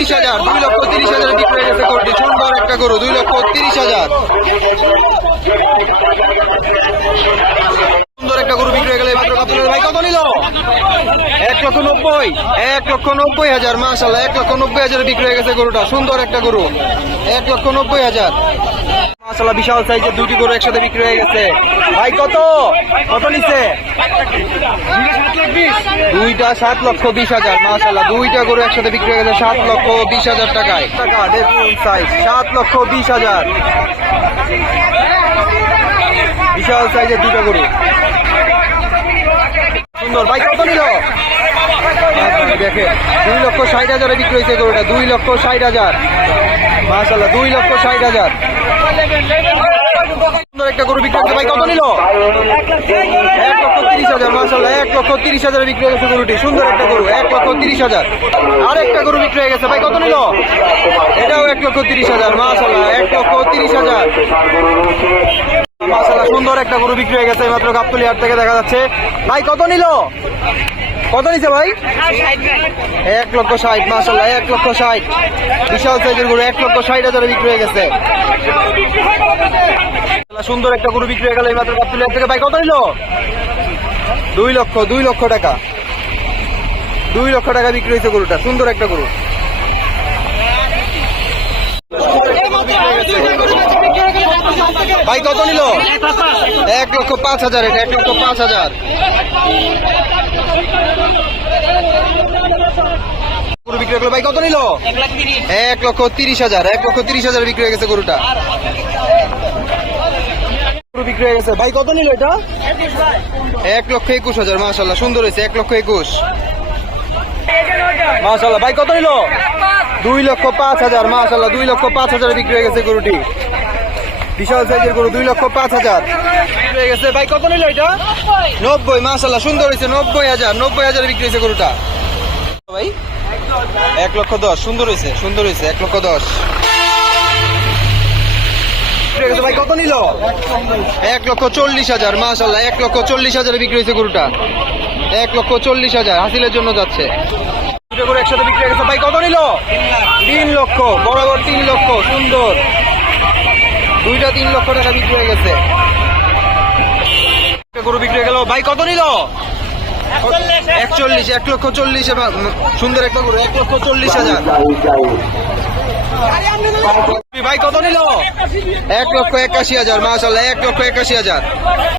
তিরিশ হাজার, দুই লক্ষ তিরিশ হাজার বিক্রি হয়ে গেছে সুন্দর একটা গরু, দুই লক্ষ তিরিশ হাজার। সুন্দর একটা গরু হয়ে গেলে এক লক্ষ নব্বই, এক লক্ষ নব্বই হাজার এক লক্ষ নব্বই হাজার বিক্রি হয়ে গেছে গরুটা, সুন্দর একটা গরু। এক লক্ষ নব্বই হাজার। বিশাল দুটি গরু একসাথে বিক্রি হয়ে গেছে। ভাই, কত? কত নিচ্ছে? দুইটা সাত লক্ষ বিশ হাজার মাসাল্লাহ দুইটা গরু একসাথে বিক্রি হয়ে গেছে সাত লক্ষ বিশ হাজার টাকায়। টাকা দেখুন সাইজ সাত লক্ষ বিশ হাজার। বিশাল সাইজের দুটো গরু। সুন্দর, ভাই, কত নিল? দেখে, দুই লক্ষ ষাট হাজারে বিক্রি হয়েছে গরুটা, দুই লক্ষ ষাট হাজার। মাসাল্লাহ দুই লক্ষ ষাট হাজার। সুন্দর একটা গরু বিক্রি হচ্ছে ভাই, কত নিল? এক লক্ষ তিরিশ হাজার মাসাল্লাহ এক লক্ষ তিরিশ হাজারে বিক্রি হয়ে গেছে গরুটি সুন্দর একটা গরু, এক লক্ষ তিরিশ হাজার। আর একটা গরু বিক্রি হয়ে গেছে। ভাই, কত নিল? এটাও এক লক্ষ তিরিশ হাজার মাসাল্লাহ এক লক্ষ তিরিশ হাজার। মাসাল্লাহ সুন্দর একটা গরু বিক্রি হয়ে গেছে মাত্র গাবতলি হাট থেকে দেখা যাচ্ছে। ভাই, কত নিল? কত নিছে ভাই? এক লক্ষ ষাট মাসাল্লাহ এক লক্ষ ষাট। বিশাল সাইজের গরু, এক লক্ষ ষাট হাজারে বিক্রি হয়ে গেছে। সুন্দর একটা গরু বিক্রি হয়ে গেল এই মাত্র গাবতলি হাট থেকে। ভাই, কত নিল? দুই লক্ষ দুই লক্ষ টাকা। দুই লক্ষ টাকা বিক্রি হয়েছে গরুটা, সুন্দর একটা গরু। ভাই, কত নিল? এক লক্ষ পাঁচ হাজার, এটা এক লক্ষ পাঁচ হাজার। গরু বিক্রি করল ভাই, কত নিল? এক লক্ষ তিরিশ হাজার, এক লক্ষ তিরিশ হাজার বিক্রি হয়ে গেছে গরুটা। গরু বিক্রি হয়ে গেছে। ভাই, কত নিল এটা? এক লক্ষ একুশ হাজার মাসাল্লাহ সুন্দর হয়েছে, এক লক্ষ একুশ। মাসাল্লাহ ভাই, কত নিল? দুই লক্ষ পাঁচ হাজার মাসাল্লাহ দুই লক্ষ পাঁচ হাজার বিক্রি হয়ে গেছে গরুটি। বিশাল সাইজের গরু, দুই লক্ষ পাঁচ হাজার। হয়ে গেছে। ভাই, কত নিল এটা? নব্বই মাসাল্লাহ সুন্দর হয়েছে, নব্বই হাজার নব্বই হাজার বিক্রি হয়েছে গরুটা। ভাই, এক লক্ষ দশ, সুন্দর হয়েছে সুন্দর হয়েছে, এক লক্ষ দশ। বিক্রি হয়ে গেছে ভাই কত নিল? এক লক্ষ চল্লিশ হাজার মাসাল্লাহ এক লক্ষ চল্লিশ হাজারে বিক্রি হয়েছে গরুটা। এক লক্ষ চল্লিশ হাজার হাসিলের জন্য যাচ্ছে। দুটো একসাথে বিক্রি হয়ে গেছে। ভাই কত নিল? তিন লক্ষ বরাবর তিন লক্ষ সুন্দর। দুইটা তিন লক্ষ টাকা বিক্রি হয়ে গেছে। একটা গরু বিক্রি হয়ে গেল। ভাই কত নিল? একচল্লিশ এক লক্ষ চল্লিশ সুন্দর একটা গরু এক লক্ষ চল্লিশ হাজার। এক লক্ষ একাশি হাজার মাসাল্লাহ এক লক্ষ একাশি হাজার।